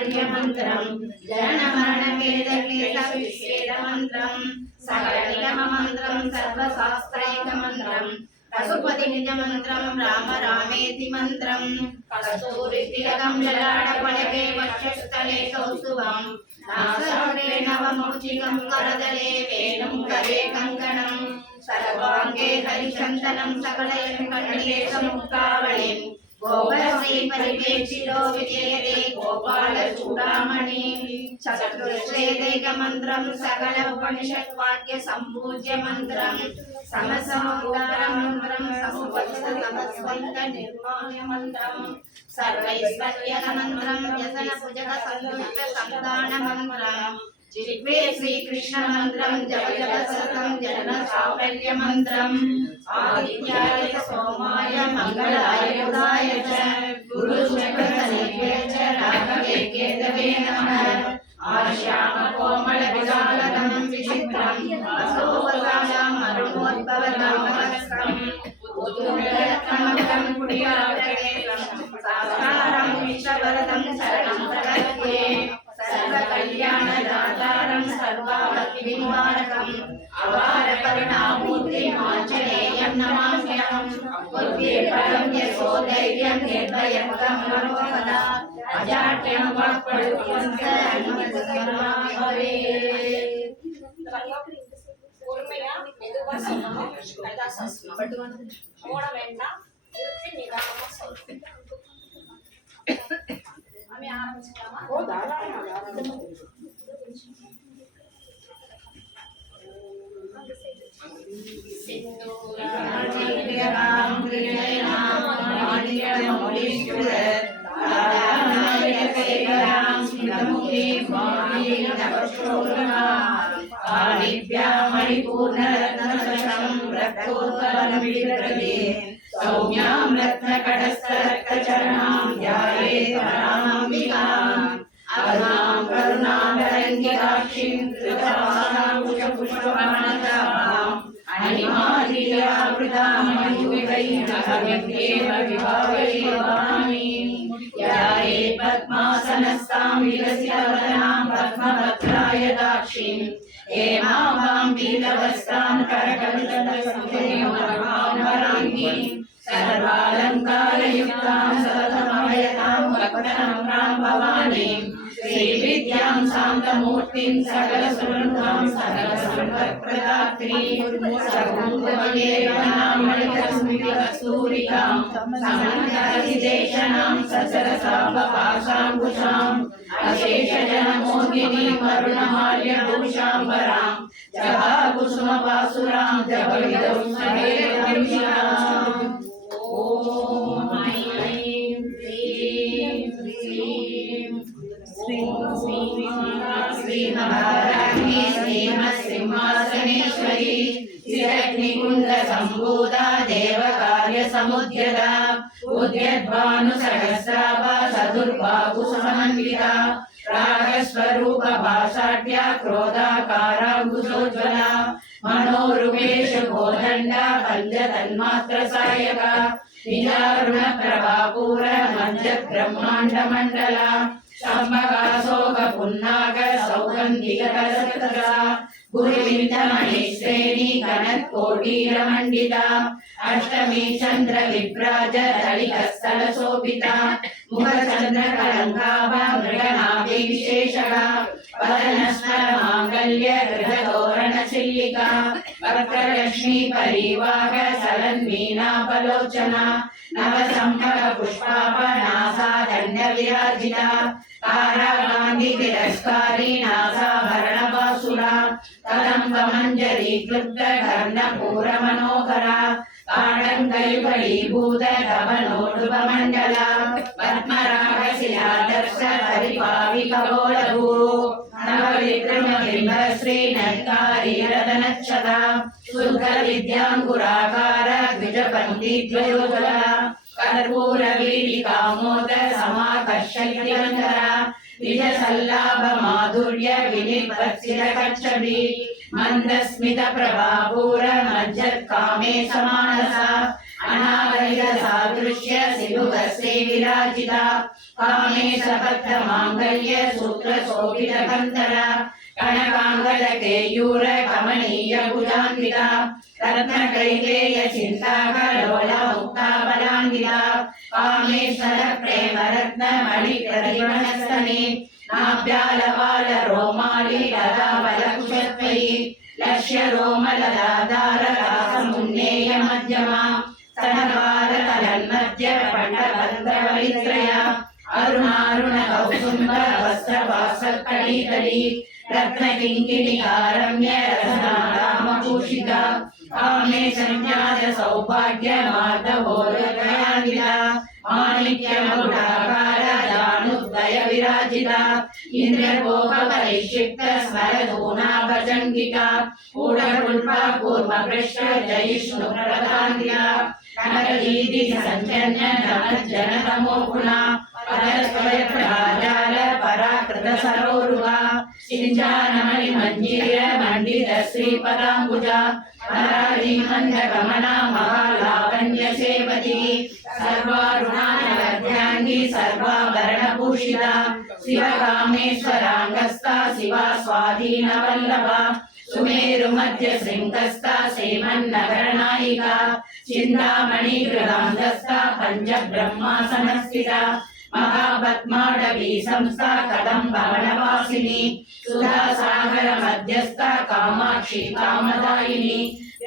మంత్రం జనన మరణ వేద క్లేశ విచ్ఛేద మంత్రం సకల నిగమ మంత్రం సర్వ శాస్త్రైక మంత్రం పశుపతి నిజ మంత్రం రామ రామేతి మంత్రం కస్తూరి తిలకం లలాట పలకే వక్షస్థలే కౌస్తుభం నాసాగ్రే నవమౌచికం కరదలే వేణుం కరే కంకణం సర్వాంగే హరిచందనం సకలయం కంఠే సముక్తావళిం గోపశ్రీ పరివేక్షితో విజయతే గోపాల చూడామణి చతుర్వేదైక మంత్రం సకల ఉపనిషత్ వాక్య సంపూజ్య మంత్రం సమసమోదార మంత్రం సముపస్థ నమస్వంత నిర్మాణ్య మంత్రం సర్వైశ్వర్య మంత్రం వ్యసన భుజగ సంతుష్ట సంతాన మంత్రం జిహ్వే శ్రీకృష్ణ మంత్రం జప జప సతం జన సాఫల్య మంత్రం ఆదిత్యాయ సోమాయ మంగళాయ బుధాయ చ గురు శుక్రశనిభ్యో చ రాఘవే కేతవే నమః ఆశ్యామ కోమల విశాలతమం విచిత్రం అశోభసాయాం అరుణోద్భవనామస్తం ఉద్దుండరత్నమకం కుడియాటకేలం సాకారం విశ్వవరదం శరణం ప్రపద్యే సర్వ కళ్యాణ దాతారం సర్వావతి వినివారకం అవార కరుణామూర్తి ఆంజనేయం నమామ్యహం బుద్ధిర్బలం యశోధైర్యం నిర్భయం మనోమద అజాడ్యం వాక్పటుత్వం హనుమత్కర్మామి భవే. பொறுமையா மெதுவா சொல்லணும், நல்லா சொல்லணும். ஓட வேண்டாம், நிறுத்தி நிதானமா சொல்லணும். அம்மே ஆரம்பிச்சுக்கலாமா? ஓ தாராளமா. सौम्यां रत्नकटस्थरक्तचरणां ध्यायेत् परामम्बिकाम् अरुणां करुणातरङ्गिताक्षीं धृतवासाङ्कुशपुष्पवनताम् अनिमादिव्यावृतां मयूरैर्नखविद्येव विभावयेवामि ध्यायेत् पद्मासनस्तां विलसितवदनां पद्मभद्रायदाक्षीं हेमां पीतवस्त्रां करकलितसंस्थेमराङ्गीं सर्वालङ्कारयुक्तां सततमभयतां भक्तां भवानीं श्रीविद्यां शान्तमूर्तिं सकलसुरनुतां सकलसम्पत्प्रदात्रीं सर्वोपमयेकनामणिकस्मितकस्तूरिकां समन्तरसिदेशनां ससरसापपाशाङ्कुशाम् अशेषजनमोहिनीं वरुणमाल्यभूषाम्बरां जहाकुसुमपासुरां जगविदौष्णवेदंशाम् ॐ ऐं ह्रीं श्रीं श्रीमहाराज्ञी श्रीमत्सिंहासनेश्वरी चिरग्निकुण्डसम्भूता देवकार्यसमुद्यता उद्यद्भानुसहस्राभा सदुर्बाहुसमन्विता रागस्वरूप भाषाढ्या क्रोधाकाराङ्कुशोज्ज्वला मनोरुपेषु गोदण्डा पञ्चतन्मात्रसायका निजारुणप्रभापूर मज्जब्रह्माण्डमण्डला शम्भकाशोक पुन्नाग सौगन्धिकरसकरा गुरुविन्दमणिश्रेणी कनत्कोटीरमण्डिता अष्टमी चन्द्र विभ्राज दलितस्थलशोभिता मुखचन्द्रकलङ्काभा मृगनाभिविशेषगा वदनस्मरमाङ्गल्य गृहतोरणचिल्लिका वक्रलक्ष्मी परिवाह सलन्मीनापलोचना नवसम्भवपुष्पापनासा दण्डविराजिता ताराकान्ति तिरस्कारी नासाभरणपासुरा कदम्बमञ्जरी क्लुप्तकर्णपूरमनोहरा काडङ्गयुगलीभूत कमलोडुपमण्डला पद्मरागशिलादर्श परिपाविकबोलभू नवविक्रमबिम्बश्रीनत्कारीरदनच्छता शुद्धविद्याङ्कुराकार द्विजपङ्क्तिद्वयोज्ज्वला कर्पूरवीलिकामोद समाकर्षयन्तरा निजसल्लाभमाधुर्य विनिर्वत्सितकच्छबि मन्दस्मितप्रभापूर मज्जत्कामे समानसा अनादरित सादृश्य सिलुहस्ते विराजिता कामे सपत्र मांगल्य सूत्र शोभित कंतरा कनकांगद केयूर कमनीय भुजान्विता रत्न कैकेय चिंताकलोला मुक्ता बलान्विता कामेश्वर प्रेम रत्न मणि प्रतिमणस्तने नाभ्यालवाल रोमाली लता बलकुशत्वयि लक्ष्य रोमलदाधार दासमुन्नेय मध्यमा स्तनभार तलन्मध्य पण्डबन्धवलित्रया अरुणारुण कौसुम्ब वस्त्रवासत्कलितली रत्न किङ्किणिकारम्य रसनादामभूषिता कामे संज्ञात सौभाग्य माधवोदयान्विता माणिक्य मकुटाकार जानुद्वय विराजिता इंद्रगोप परिक्षिप्त स्मरधूनाभजङ्गिका ऊढपुल्पा कूर्मपृष्ठ जयिष्णु प्रदान्विता कनकदीदि सञ्जन्य नमज्जनतमोगुणा पदस्वयप्रभाजाल पराकृत सरोरुहा सिञ्जानमणि मञ्जीर मण्डित श्रीपदाम्बुजा मरारीमन्दगमना महालावण्य सेवती सर्वारुणानगध्याङ्गी सर्वाभरणभूषिता शिवकामेश्वराङ्गस्था शिवा स्वाधीनवल्लभा सुमेरु मध्य शृङ्गस्था श्रीमन्नगरनायिका चिन्तामणि गृहान्तस्था पञ्चब्रह्मासनस्थिता महापद्माडवी संस्था कदम्बवनवासिनी सुधासागर मध्यस्था कामाक्षी कामदायिनी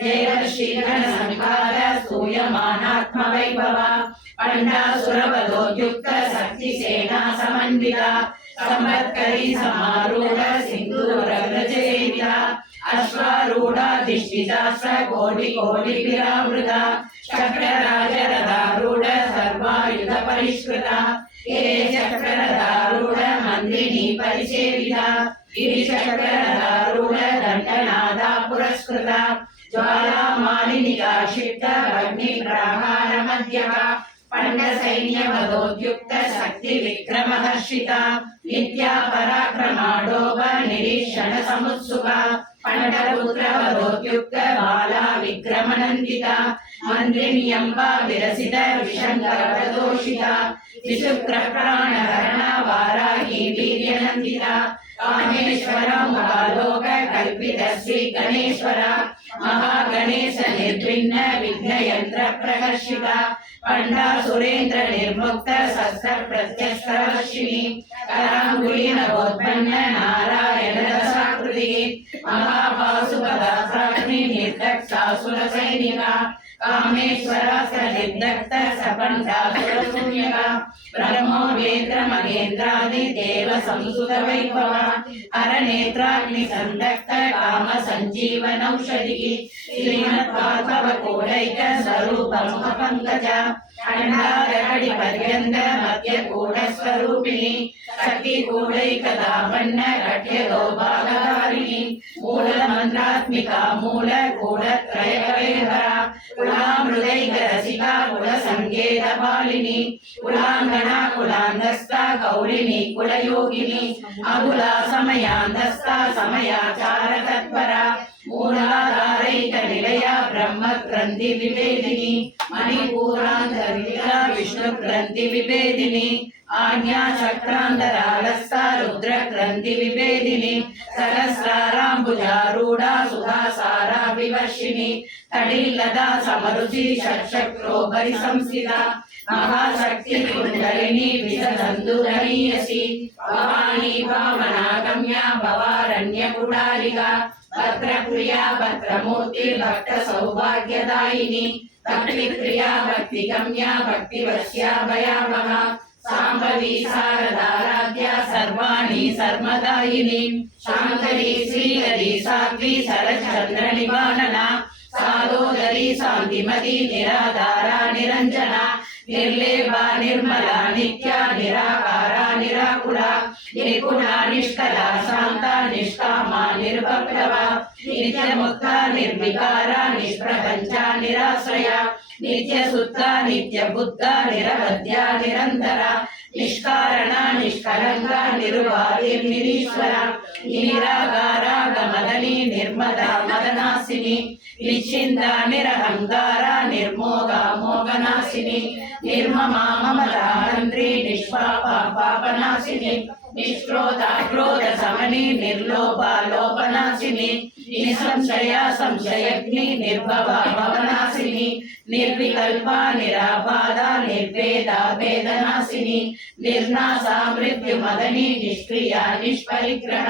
देवर्षिगण संकार स्तूयमानात्मवैभव पण्डासुरवधोद्युक्त शक्तिसेना समन्विता संवत्करी समारूढ सिन्दूरव्रजसेविता अश्वारूढाधिष्ठिता कोटिकोटिभिरावृता चक्रराजरथारूढ सर्वायुध परिष्कृता हे चक्ररथारूढ मन्त्रिणी परिसेविता गिरिचक्ररथारूढ दण्डनादा पुरस्कृता ज्वालामालिनिका क्षिप्त अग्निप्राकार मध्यका पंडसैन्यवधोद्युक्त शक्ति विक्रमहर्षिता नित्या पराक्रमाडोभ निरीक्षण समुत्सुका पंडपुत्रवधोद्युक्त बाला विक्रमनन्दिता मन्त्रिण्यम्बा विरसित विशङ्करदोषिता विशुक्रप्राणहरणा वाराही वीर्यनन्दिता कामेश्वरा मुखालोक कल्पित श्री गणेश्वरा महागणेश निर्विघ्न विघ्नयंत्र प्रकर्षिता पंडा सुरेंद्र निर्मुक्त शस्त्र प्रत्यक्षवर्षिणी करांगुली नवोत्पन्न नारायण रसाकृति महापाशुपदासाग्नि निर्दक्षासुर सैनिका कामेश्वरास्त्र निर्दक्त सपंडासुरशून्यका ब्रह्मोपेन्द्र महेन्द्रादि देव संसुत वैभव हरनेत्राग्नि संदक्त काम संजीवनौषधि श्रीमद्भागव कोडैक स्वरूप मुख पंकज अंडारकड़ि पर्यंत मध्य कूट स्वरूपिणी शक्ति कूडैक दावन्न कट्य दोभागधारिणी मूल मंत्रात्मिका मूल कूटत्रय कलेहरा कुलामृदैक रसिका कुल संगेत बालिनी कुलांगना कुलांगस्था गौरिणी कुलयोगिनी अबुला समयांधस्था समयाचार तत्परा मूलाधारैक निलया ब्रह्म ग्रंथि विभेदिनी मणिपूरांतरिका विष्णु ग्रंथि विभेदिनी आज्ञा चक्रांतरालस्था रुद्र ग्रंथि विभेदिनी सहस्रारांबुजारूढ़ा सुधासारा विवर्षिणी तडिल्लदा समरुचि षट्चक्रोपरि संस्थिता महाशक्ति कुंडलिनी विसदंदुरणीयसी भवानी भावनागम्या भवारण्य कुडालिका भद्रप्रिया भद्रमूर्ति भक्त सौभाग्यदायिनी भक्ति प्रिया भक्ति गम्या भक्ति वश्या भयावहा सांभवी शारदाराध्या सर्वाणि सर्वदायिनी शांकरी श्रीहरि साध्वी शरच्चंद्र निवारणा सादोदरी शांतिमती निराधारा निरंजना निर्लेपा निर्मला नित्या निराकारा निराकुला निर्गुणा निष्कला शांता निष्कामा निर्भक्तवा नित्यमुक्ता निर्विकारा निष्प्रपंचा निराश्रया नित्य सुत्ता नित्य बुद्धा निरवध्या निरंतरा నిష్కారణ నిష్కలంక నిరుపాధిర్నిరీశ్వర నిరాగారాగమదని నిర్మద మదనాశిని నిశ్చింద నిరహంకార నిర్మోగ మోగనాశిని నిర్మమా మమతాంత్రి నిష్పాప పాపనాశిని నిష్క్రోధ క్రోధ సమని నిర్లోభ లోపనాశిని నిసంశయ సంశయగ్ని నిర్భవ భవనాశిని నిర్వికల్ప నిరాబాధ నిర్వేద వేదనాశిని నిర్నాశ మృత్యుమదని నిష్క్రియ నిష్పరిగ్రహ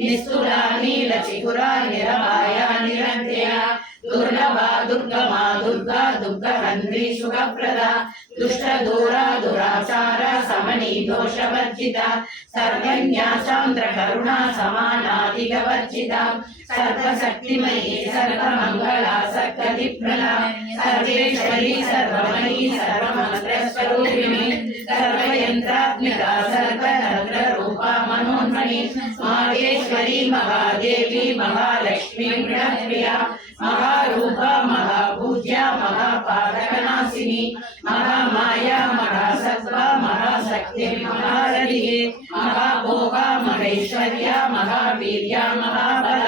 నిస్థూల నీల చిగుర నిరవాయ నిరంజయ దుర్లభ దుర్గమా దుర్గా దుర్గహంత్రి సుఖప్రద దుష్ట దూర దురాచార సమని దోషవర్జిత సర్వజ్ఞాచాంద్ర కరుణ సమానాదిగవర్జిత సర్వశక్తిమయీ సర్వమంగళ సర్వదిప్రద సర్వేశ్వరి సర్వమయీ సర్వమంత్రస్వరూపిణి సర్వయంత్రాత్మిక సర్వతంత్ర రూప మనోన్మణి మాహేశ్వరి మహాదేవి మహాలక్ష్మి ప్రియ మహారూప మహాపూజ్య మహాపాదకనాశిని మహామాయ మహాసత్వ మహాశక్తి మహారథి మహాభోగ మహేశ్వర్య మహావీర్య మహాబల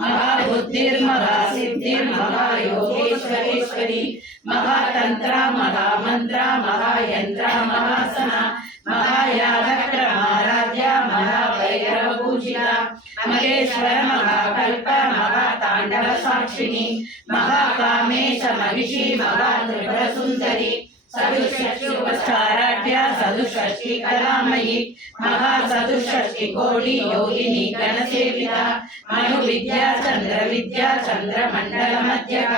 మహాబుద్ధిర్మహాసిద్ధిర్ మహాయోగేశ్వరేశ్వరి మహాతంత్ర మహామంత్ర మహాయంత్ర మహాసన మహాయాగత్ర మహారాధ్య మహాభైరవ పూజిత మహేశ్వర మహాకల్ప మహాతాండవ సాక్షిని మహాకామేశ మహిషి మహాత్రిపుర సుందరి సదుషష్టి ఉపచారాఢ్య సదుషష్టి కళామయి మహాసదుషష్టి కోటి యోగిని గణసేవిత మను విద్యా చంద్ర విద్యా చంద్ర మండల మధ్యక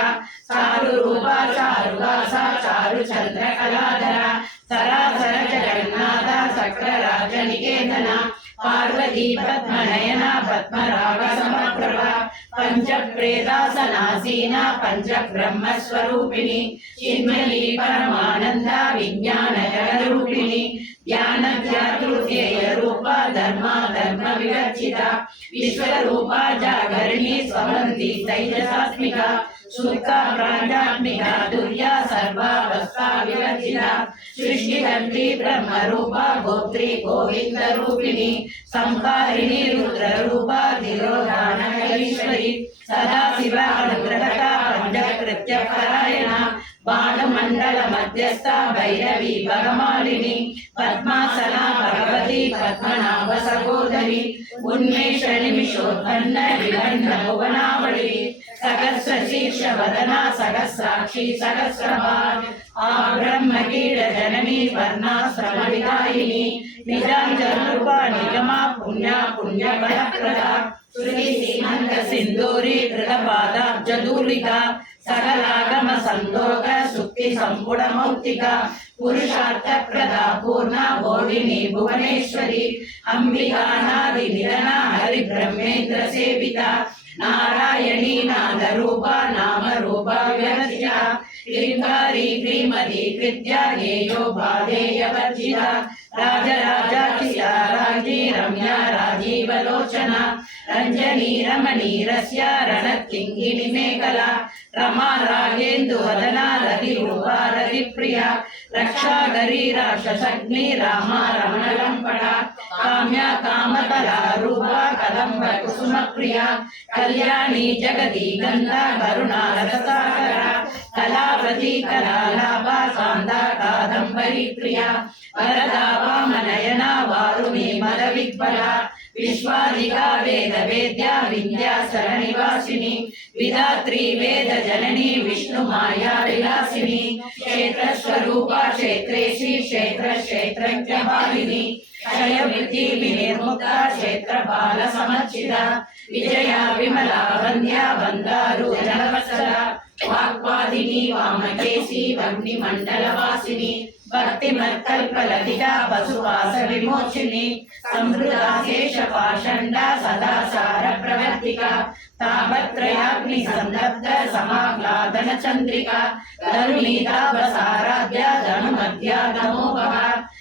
చారు రూప చారువాస చారు చంద్ర కళాధర సరాసర జగన్నాథ సక్రరాజ నికేతన పార్వతీ పద్మనయన పద్మరాగ సమప్రభ పంచ ప్రేతాసనాసీన పంచ బ్రహ్మస్వరూపిణి చిన్మయీ పరమానంద విజ్ఞాన జగరూపిణి జ్ఞాన ధ్యాతృధ్యేయ రూప ధర్మ ధర్మ వివర్జిత విశ్వరూప జాగరణి స్వమంతి తైజసాత్మిక శుద్ధ ప్రాణాత్మిక దుర్యా సర్వావస్థా వివర్జిత సృష్టికర్త్రి బ్రహ్మరూప గోత్రి గోవింద రూపిణి సంహారిణి రుద్ర రూప ధిరోధానకరీశ్వరి సదాశివ అనుగ్రహత పంచకృత్య పరాయణ బాణమండల మధ్యస్థ భైరవి భగమాలిని పద్మాసన భగవతి పద్మనాభ సహోదరి ఉన్మేష నిమిషోత్పన్న విభిన్న భువనావళి సహస్ర శీర్ష వదన సహస్రాక్షి సహస్రభాన్ ఆ బ్రహ్మకీడ జనని వర్ణాశ్రమ విదాయిని నిజాంజనరూప నిగమా పుణ్య పుణ్య బలప్రద శ్రీ సీమంత సింధూరి కృతపాదాబ్జదూలిక సకలాగమ సంతోక సుక్తి సంపుడ మౌక్తిక పురుషార్థ ప్రద పూర్ణ బోధిని భువనేశ్వరి అంబికానాది నిధన హరి బ్రహ్మేంద్ర సేవిత నారాయణీ నాద రూప నామ రూప వ్యవధ్య శ్రీకారి శ్రీమతి కృత్య జ్ఞేయో బాధేయ వర్జిత రాజరాజాచిత రాజీ రమ్య రాజీవలోచన రంజనీ రమణీ రస్య రణకింగిని మేఖల రమా రాగేందు వదన రతి రూప రతి ప్రియ రక్షాగరి రాక్షసగ్ని రామ రమణ లంపడ కామ్య కామకల రూప కదంబ కుసుమ ప్రియ కళ్యాణి జగతి గంధ కరుణా రససాగర కళావతి కళాలాభ సాంద కాదంబరి ప్రియ వరదా వామనయన వారుణి మద విగ్బల విశ్వాదిక వేద వేద్య విద్యాసర నివాసిని విధాత్రి వేద జనని విష్ణు మాయా విలాసిని క్షేత్ర స్వరూప క్షేత్రేషి క్షేత్ర క్షేత్రజ్ఞ భావిని క్షయ వృద్ధి వినిర్ముక్త క్షేత్ర బాల సమర్చిత విజయ విమల వంద్య బంగారు జనవత్సల వాక్పాదిని వామకేశి వగ్ని మండల వాసిని భక్తి మత్కల్పలతిక పశువాస విమోచిని సంహృదాశేష పాషండ సదాసార ప్రవర్తిక తాపత్రయాగ్ని సందగ్ధ సమాహ్లాదన చంద్రిక ధనునీతావసారాధ్య ధను మధ్యాగమోపహ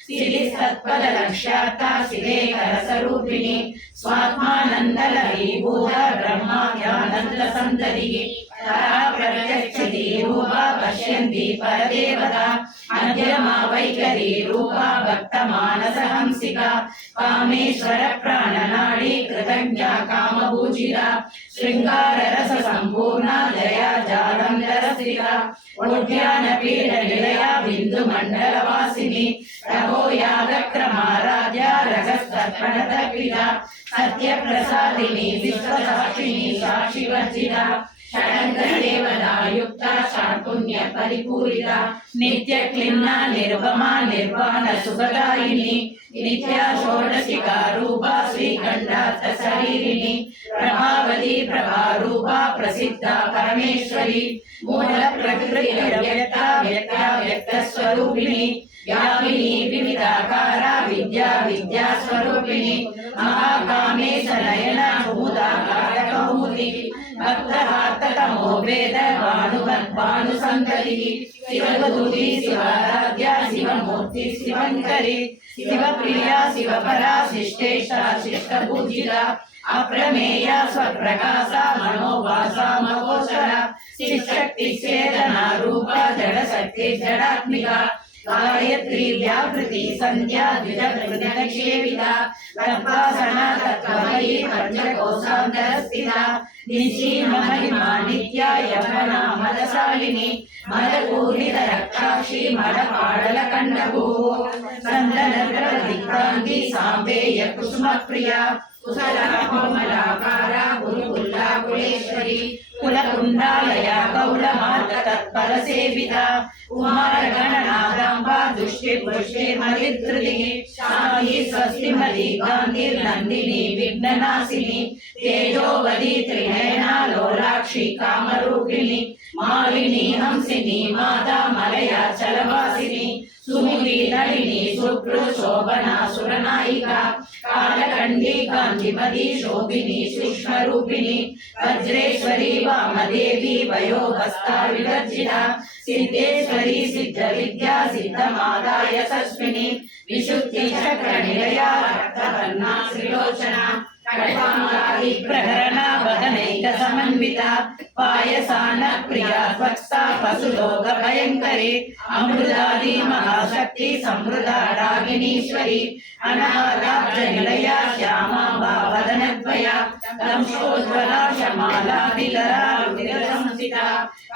సిరి సత్పద లక్ష్యార్థ సిరేకర స్వరూపిణి స్వాత్మానంద లహీభూత బ్రహ్మాఖ్యానంద సంతతి परा प्रत्यक्षति रूपा पश्यन्ति परदेवता मध्यमा वैखरी रूपा भक्तमानसहंसिका कामेश्वर प्राणनाडी कृतज्ञा कामभूजिता शृंगार रस संपूर्णा दया जालंधरस्थिता उद्यान पीठ निलया बिंदु मंडल वासिनी रघो यागक्रमाराध्या रगस्तर्पणतर्पिता सत्य प्रसादिनी विश्वसाक्षिणी साक्षिवर्जिता षडंगदेवता युक्ता शाकुन्य परिपूरिता नित्य क्लिन्ना निर्वमा निर्वाण सुखदायिनी नित्या षोडशिका रूपा श्रीकंठार्थ शरीरिणी प्रभावती प्रभारूपा प्रसिद्धा परमेश्वरी मूल प्रकृति व्यक्ता व्यक्ता व्यक्त स्वरूपिणी व्यापिनी विविधाकारा विद्या विद्या स्वरूपिणी महाकामेश नयन भूता कारकौमुदी भक्तहार्ततमो वेद भानुसंतति शिवदूती शिवाराध्या शिवमूर्ति शिवंकरी शिवप्रिया शिवपरा शिष्टेशा शिष्टपूजिता अप्रमेया स्वप्रकाशा मनोवासा महोत्सरा शिवशक्ति चेतना रूपा जडशक्ति जडात्मिका गायत्री व्याकृति संध्या द्विजप्रतिसेविता तत्पासना तत्त्वमयी पंचकोशान्तरस्थिता निशि महिमा नित्या यवना मदशालिनी मदपूरित रक्षाक्षी मदपाडलकण्डभू सन्दनप्रदिक्रान्ति साम्बेय कुसुमप्रिया कुशलकोमलाकारा गुरुकुल्लाकुलेश्वरी कुलकुण्डालया कौलमार्ग तत्पर सेविता कुमारगणनादाम्बा दुष्टिपुष्टिर्मलिधृतिः शान्ति स्वस्तिमती गान्धिर्नन्दिनी विघ्ननाशिनी तेजोवती त्रिनयना लोलाक्षी कामरूपिणी मालिनी हंसिनी माता मलया चलवासिनी सुमुखी नलिनी शुक्र शोभना सुरनायिका कालकंडी कांतिमती शोभिनी सूक्ष्मरूपिणी वज्रेश्वरी वामदेवी वयोभस्ता विवर्जिता सिद्धेश्वरी सिद्ध विद्या सिद्धमादा यशस्विनी विशुद्धि चक्र निलया रक्तवर्णा श्रीलोचना खड्वांगाहि प्रहरणा वदनैक समन्विता पायसान प्रिया स्वस्ता पशुलोक भयंकरी अमृतादि महाशक्ति समृद्धा रागिनीश्वरी अनादाब्ज निलया श्यामा वदनद्वया दंशोज्वला शमाला विलरा रुधिरसंसिता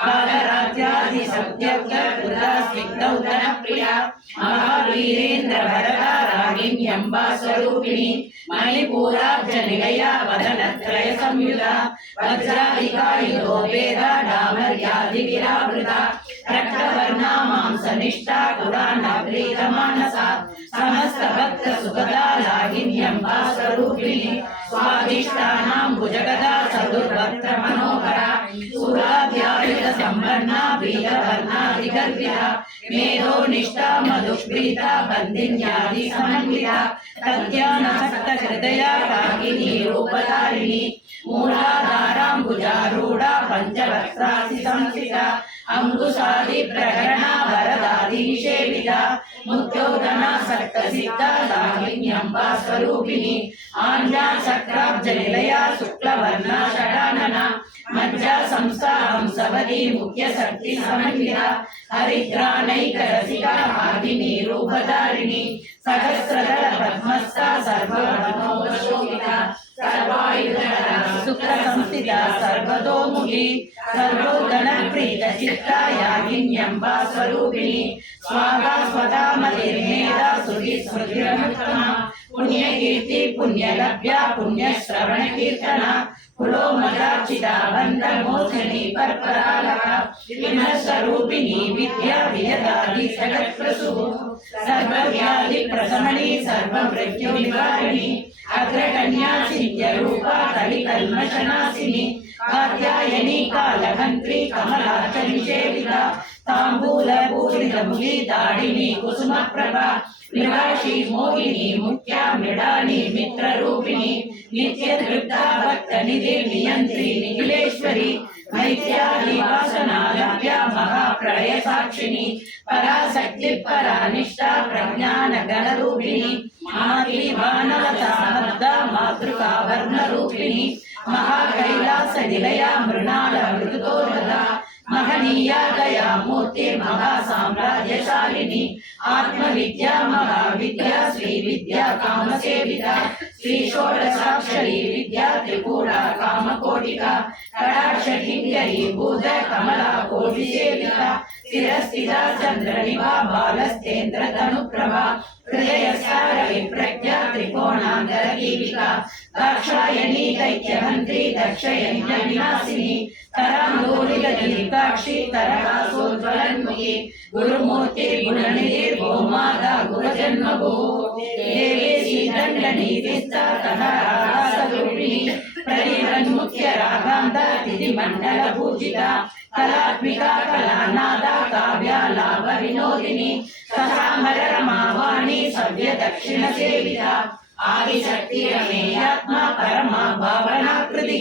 कालरात्यादि सत्यव्य पुरा स्निग्धौतन प्रिया महावीरेन्द्र भरता रागिण्यम्बा स्वरूपिणी मणिपूराब्ज निलया वदनत्रय संयुता वज्राधिकायुधो वेदा डामर्यादिविरावृता रक्तवर्णा मांसनिष्ठा पुराणप्रीतमानसा समस्त भक्त सुखदा लागिन्यम्बा स्वरूपिणी स्वादिष्टानां भुजगदा चतुर्वक्त्र मनोहरा सुराध्यायुध संपन्ना वीरवर्णादिगर्भिता मेधो निष्ठा मधुप्रीता बन्दिन्यादि समन्विता तद्यानसक्त हृदया रागिनी रूपधारिणी मूलाधाराम्बुजारूढा पञ्चवक्त्रासि संस्थिता अंकुशादि प्रहरणा वरदादि सेविता मुक्तोदना सक्तसिद्धा लागिन्यम्बा स्वरूपिणी आञ्जा चक्राब्ज निलया शुक्लवर्णा षडानना मज्जा संस्था हंसवती मुख्य शक्ति समन्विता हरिद्रानैक रसिका भागिनी रूपधारिणी सहस्रदल पद्मस्था सर्वमनोशोभिता सर्वायुधरा शुक्र संस्थिता सर्वतोमुखी सर्वोदन प्रीत चित्ता यागिन्यम्बा स्वरूपिणी स्वाहा स्वधा मतिर्मेधा सुधि स्मृतिरनुत्तमा पुण्य कीर्ति पुण्य लभ्या पुण्य श्रवण कीर्तना कुलो मदार्चिता बंध मोचनी परपरालका विमल स्वरूपिणी विद्या वियदादि जगत् प्रसु सर्वव्याधि प्रशमनी सर्व मृत्यु निवारिणी अग्रकन्या सिद्ध रूपा कलिकल्मषनाशिनी कात्यायनी कालहंत्री कमलार्च निषेविता तांबूल पूरित मुगी दाडिनी कुसुम प्रभा विलासी मोहिनी मुख्या मृडानी मित्र रूपिणी नित्य तृप्ता भक्त निधि नियंत्री निखिलेश्वरी मैत्यादि वासना लभ्या महाप्रलय साक्षिणी पराशक्ति परानिष्ठा प्रज्ञान गण रूपिणी मातृ मानवता मद्दा मातृका वर्ण रूपिणी महाकैलास निलया मृणाल मृदुतो महनीया दया मूर्ति महासाम्राज्यशालिनी आत्मविद्या महाविद्या श्री विद्या कामसेविता श्री षोडशाक्षरी विद्या त्रिपुरा कामकोटिका कटाक्ष किङ्करी भूत कमला कोटिसेविता स्थिरस्थिता चन्द्रनिभा बालस्तेन्द्र तनुप्रभा हृदयसार विप्रज्ञा त्रिकोणांतर दीपिका दाक्षायणी दैत्यहन्त्री दक्षयज्ञ विनाशिनी तरांदोलिकाक्षी तरकासोज्ज्वलन्मुखी गुरुमूर्ति गुणनिधि गोमाता गुरुजन्मभू देवी श्रीदण्डनीतिस्था तथारूपिणी प्रदीपन्मुख्य रागान्ता तिथिमण्डलपूजिता कलात्मिका कलानादा काव्यालाभ विनोदिनी सहामरमावाणी सव्य दक्षिण सेविता आदिशक्ति रमेयात्मा परमा भावनाकृति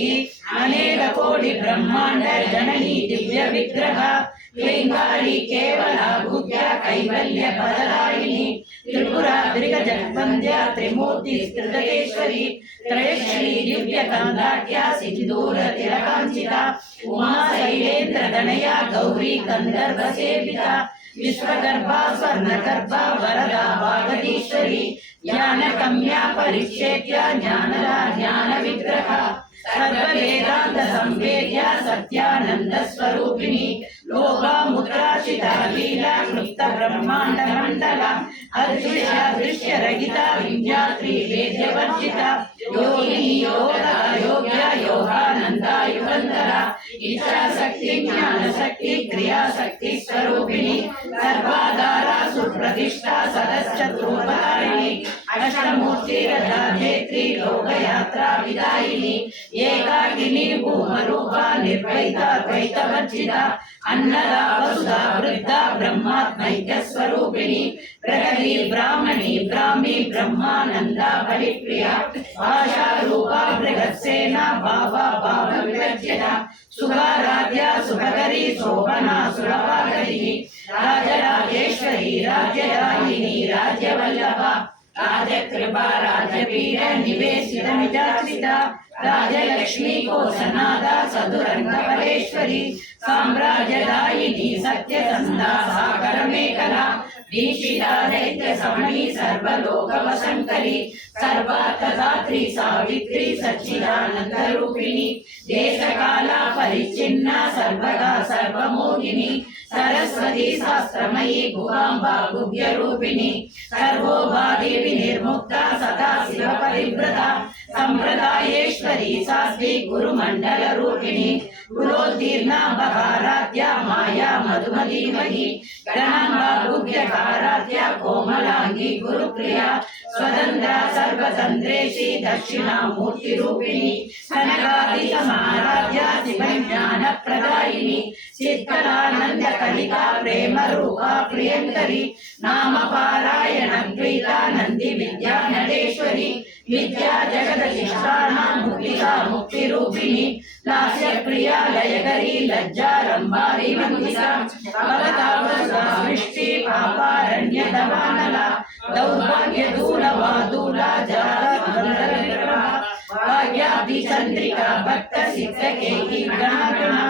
अनेक कोटि ब्रह्मांड जननी दिव्य विग्रह क्लींगारी केवला भूत्या कैवल्य पददायिनी त्रिपुरा त्रिगजवन्द्या त्रिमूर्ति स्त्रिदकेश्वरी त्रयश्री दिव्य कंदाट्या सिंदूर तिलकांचिता उमा शैलेन्द्र दनया गौरी कंदर्प सेविता विश्वगर्भा स्वर्णगर्भा वरदा वागदीश्वरी ज्ञानकम्या परिच्छेद्या ज्ञानदा ज्ञान विग्रह सर्ववेदांत संवेद्या सत्यानंद स्वरूपिणी लोभा मुद्राशिता लीला क्लुप्त ब्रह्मांड मंडला अदृश्य दृश्य रहिता विद्यात्री वेद्यवर्जिता योगिनी योगा योग्या योगानंदा युगंधरा इच्छा शक्ति ज्ञान शक्ति क्रिया शक्ति स्वरूपिणी सर्वाधारा सुप्रतिष्ठा सदस्यत्रोपधारिणी अष्टमूर्ति रथाधेत्री लोकयात्रा विदायिनी एकाकिनी भूमरूपा निर्वैता द्वैतवर्जिता अन्नदा वसुधा वृद्धा ब्रह्मात्मैक्य स्वरूपिणी प्रगति ब्राह्मणी ब्राह्मी ब्रह्मानंदा बलिप्रिया भाषा रूपा बृहत्सेना भावा भाव विवर्जिता सुखाराध्या सुभगरी शोभना सुरभागरी राजराजेश्वरी राज्यदायिनी राज्यवल्लभा राजकृपा राजपीठ निवेशितमिताश्रिता राजलक्ष्मी कोसनादा सदुरंगबलेश्वरी साम्राज्यदायिनी सत्यसंधा सागरमेखला दीक्षिता दैत्य समणी सर्वलोकवशंकरी सर्वार्थदात्री सावित्री सच्चिदानंद रूपिणी देशकाला परिच्छिन्ना सर्वगा सर्वमोहिनी सरस्वती शास्त्रमयी गुहांबा गुह्य रूपिणी सर्वोपाधि विनिर्मुक्ता सदा शिव परिव्रता संप्रदायेश्वरी साध्वी गुरुमंडल रूपिणी गुरोत्तीर्णा बहाराध्या माया मधुमतीमही गणांबा गुह्यकाराध्या कोमलांगी गुरुप्रिया स्वतंत्रा सर्वतंत्रेशी दक्षिणामूर्ति रूपिणी सनकादि समाराध्या शिवज्ञान प्रदायिनी चित्कलानंद कलिका प्रेम रूपा प्रियंकरी नाम पारायण प्रीता नंदी विद्या नटेश्वरी विद्या जगदधिष्ठाना मुक्तिका मुक्ति रूपिणी लास्य प्रिया लयकरी लज्जा रंभारी वंदिता भवतावसा सृष्टि पापारण्य दवानला दौर्भाग्य दूलवा दूला जारा भाग्याब्धि चंद्रिका भक्त सिद्धकेकी गणागणा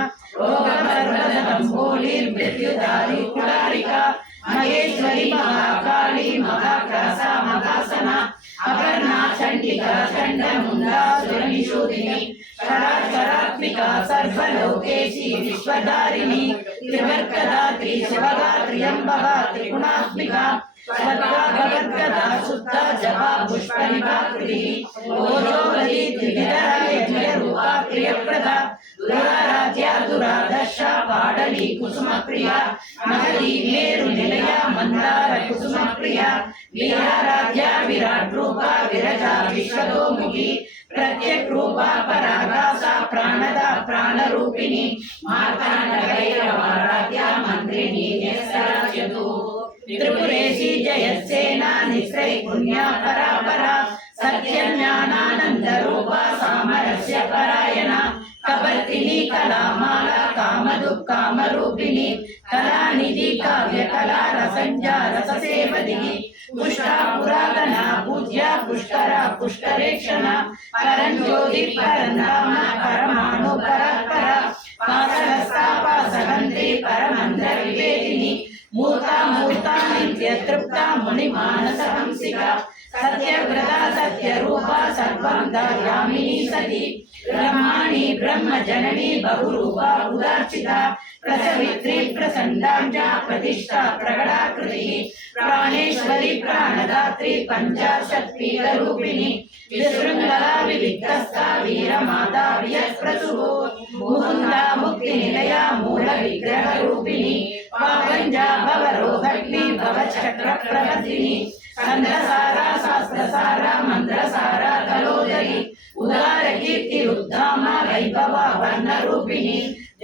मृत्युदारी कुलारिका महेश्वरी महाकाली महाकासा महासना अपर्णा चंडिका चंडमुंडा सुरनिशूदिनी शरात्मिका सर्वलोकेशी विश्वधारिणी त्रिवर्गदा त्रिशिवगा त्र्यंबगा त्रिगुणात्मिका सर्वा भगवद्गदा शुद्धा जपा पुष्पनिभाकृतिः ओजोवली त्रिविधरा यज्ञरूपा प्रियप्रदा दुराराध्या दुरादर्शा पाडली कुसुमप्रिया महती मेरु निलया मंदार कुसुमप्रिया वीराराध्या विराट रूपा विरजा विश्वतोमुखी प्रत्यक रूपा परागासा प्राणदा प्राणरूपिणी मार्तांड भैरवाराध्या मंत्रिणी निस्सराज्यतु त्रिपुरेशी जयसेना निश्रय पुण्या परापरा सत्य ज्ञानानंद रूपा सामरस्य परायणा कपर्तिनी कलामाला कामदुः कामरूपिणी कलानिधि काव्य कला रसंजा रससेवदिनी पुष्टा पुरातना पूज्या पुष्करा पुष्करेक्षणा परंज्योति परंधाम परमाणु परात्परा पासहस्ता पासहंता परमंत्र विवेदिनी मूर्ता मूर्ता नित्य तृप्ता मुनि मानस हंसिका सत्यव्रता सत्यरूपा सर्वं धारयामिनी सती ब्रह्माणि ब्रह्मजननी बहुरूपा उदार्चिता प्रसवित्री प्रसन्नांजा प्रतिष्ठा प्रगडाकृतिः प्राणेश्वरी प्राणदात्री पंचाशत्पीठरूपिणी विशृंखला विविक्तस्था वीरमाता वियत्प्रसुः मुकुन्दा मुक्तिनिलया मूलविग्रहरूपिणी पावञ्जा भवरोहग्नि भवचक्रप्रवर्तिनी स्कन्दसारा शास्त्रसारा मन्त्रसारा कलोदरी उदारकीर्तिरुद्धामा वैभवा वर्णरूपिणी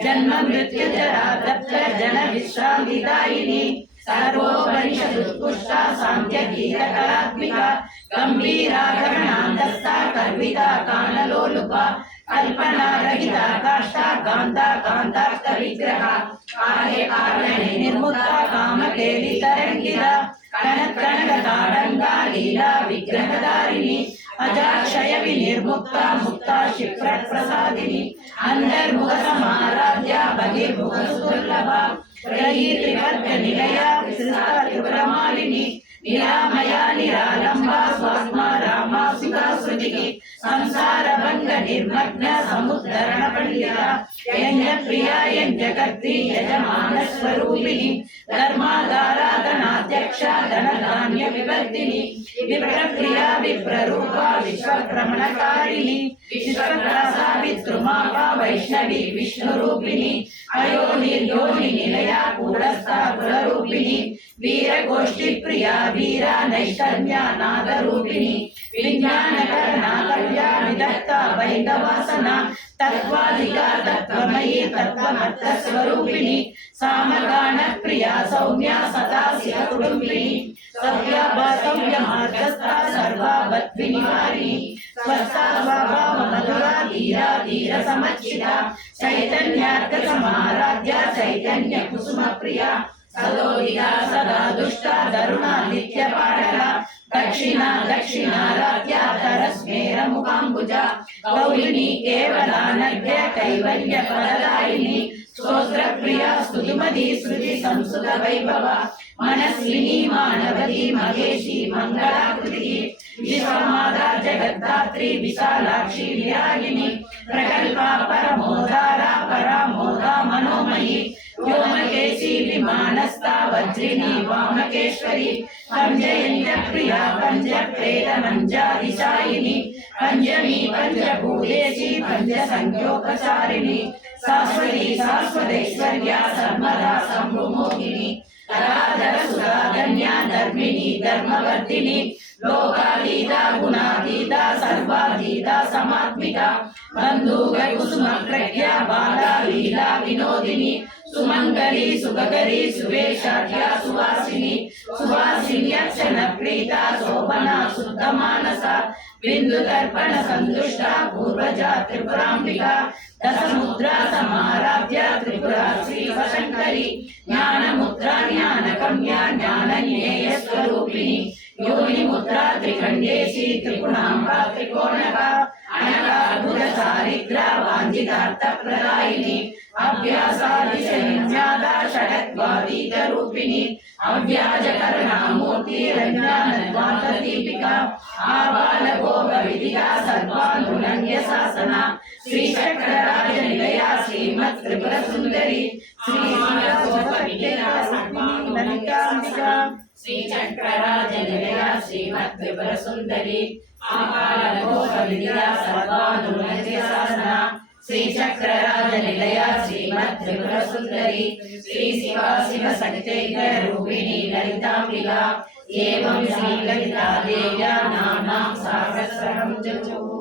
जन्म मृत्यु जरा तप्त जन विश्रान्तिदायिनी सर्वोपनिषदुत्कृष्टा सान्त्यगीतकलात्मिका गम्भीरा गगनान्तस्था कर्विता कानलोलुपा कल्पना रहिता काष्ठा कान्ता कान्तार्थविग्रहा काले कालने निर्मुक्ता कामकेली तरङ्गिता कनकताडङ्गा लीला विग्रहधारिणी अजाक्षय विनिर्मुक्ता मुक्ता क्षिप्रप्रसादिनी अंतर्मुख समाराध्या बहिर्मुख सुदुर्लभा त्रयी त्रिवर्ग निलया त्रिपुरमालिनी निरामया निरालंबा स्वात्मा रामा सुखा संसार भंग निर्मग्न समुद्धरण पंडिता यज्ञ प्रिया यज्ञकर्त्री यजमान स्वरूपिणी धर्माधाराधनाध्यक्षा धन धान्य विवर्धिनी विप्रप्रिया विप्ररूपा विश्वभ्रमणकारिणी विश्वग्रासा विद्रुमापा वैष्णवी विष्णुरूपिणी अयोनिर्योनि निलया कूटस्था कुलरूपिणी वीरगोष्ठी प्रिया वीरा नैष्कर्म्या नादरूपिणी विज्ञानकर्णा कव्या विदग्धा वैदवासना तत्त्वाधिका तत्त्वमयी तत्त्वमर्थस्वरूपिणी सामगान प्रिया सौम्या सदा शिवकुटुम्बिनी सव्याभासव्यमार्गस्था सर्वावद्विनिवारिणी स्वस्था स्वभाव मधुरा धीरा धीर समच्चिता चैतन्यार्थ समाराध्या चैतन्य कुसुम प्रिया सदोदिता सदा दुष्टा दरुणा नित्य पाटला दक्षिणा दक्षिणाराध्या तरस्मेर मुखाम्बुजा गौरिणी केवला नव्य कैवल्य फलदायिनी स्तोत्र प्रिया स्तुतिमती श्रुति संस्कृत वैभवा मनस्विनी मानवती महेशी मंगलाकृति विश्वमाता जगद्धात्री विशालाक्षी विरागिनी प्रकल्पा परमोदारा परामोदा मनोमयी व्योमकेशी विमानस्था वज्रिणी वामकेश्वरी पंचयन्य प्रिया पंच प्रेत मंजादिशायिनी पंचमी पंचभूतेशी पंचसंख्योपचारिणी शाश्वती शाश्वतेश्वर्या सर्वदा शम्भुमोहिनी धराधर सुधाधन्या धर्मिणी धर्मवर्धिनी लोकातीता गुणातीता सर्वातीता समात्मिका बंधुक कुसुम प्रज्ञा बाला लीला विनोदिनी सुमंगली सुभकरी सुवेशाख्या सुवासिनी सुवासिन्यक्षण प्रीता शोभना शुद्ध मानसा बिंदु तर्पण संतुष्टा पूर्वजा त्रिपुरांबिका दशमुद्रा समाराध्या त्रिपुरा श्री वशंकरी ज्ञान मुद्रा ज्ञान कम्या ज्ञान ज्ञेय स्वरूपिणी योनि मुद्रा त्रिखंडेशी त्रिपुणांबा त्रिकोणका अनका अद्भुत चारित्रा वांछितार्थ प्रदायिनी अभ्यासादिशयज्ञादा षडत्वातीत रूपिणी अव्याज करुणा मूर्ति रंजनाद्वात दीपिका आबालभोग विदिता सर्वानुलंघ्य शासना श्री चक्रराज निलया श्रीमत् त्रिपुर सुंदरी श्री ललितांबिका श्री चक्रराज निलया श्रीमत् त्रिपुर सुंदरी आबालभोग विदिता सर्वानुलंघ्य शासना श्री चक्रराज निलया श्रीमत् त्रिपुर सुंदरी श्री शिवा शिव शक्ति रूपिणी ललितांबिका एवं श्री ललिता देव्या नाम सहस्रम जपो।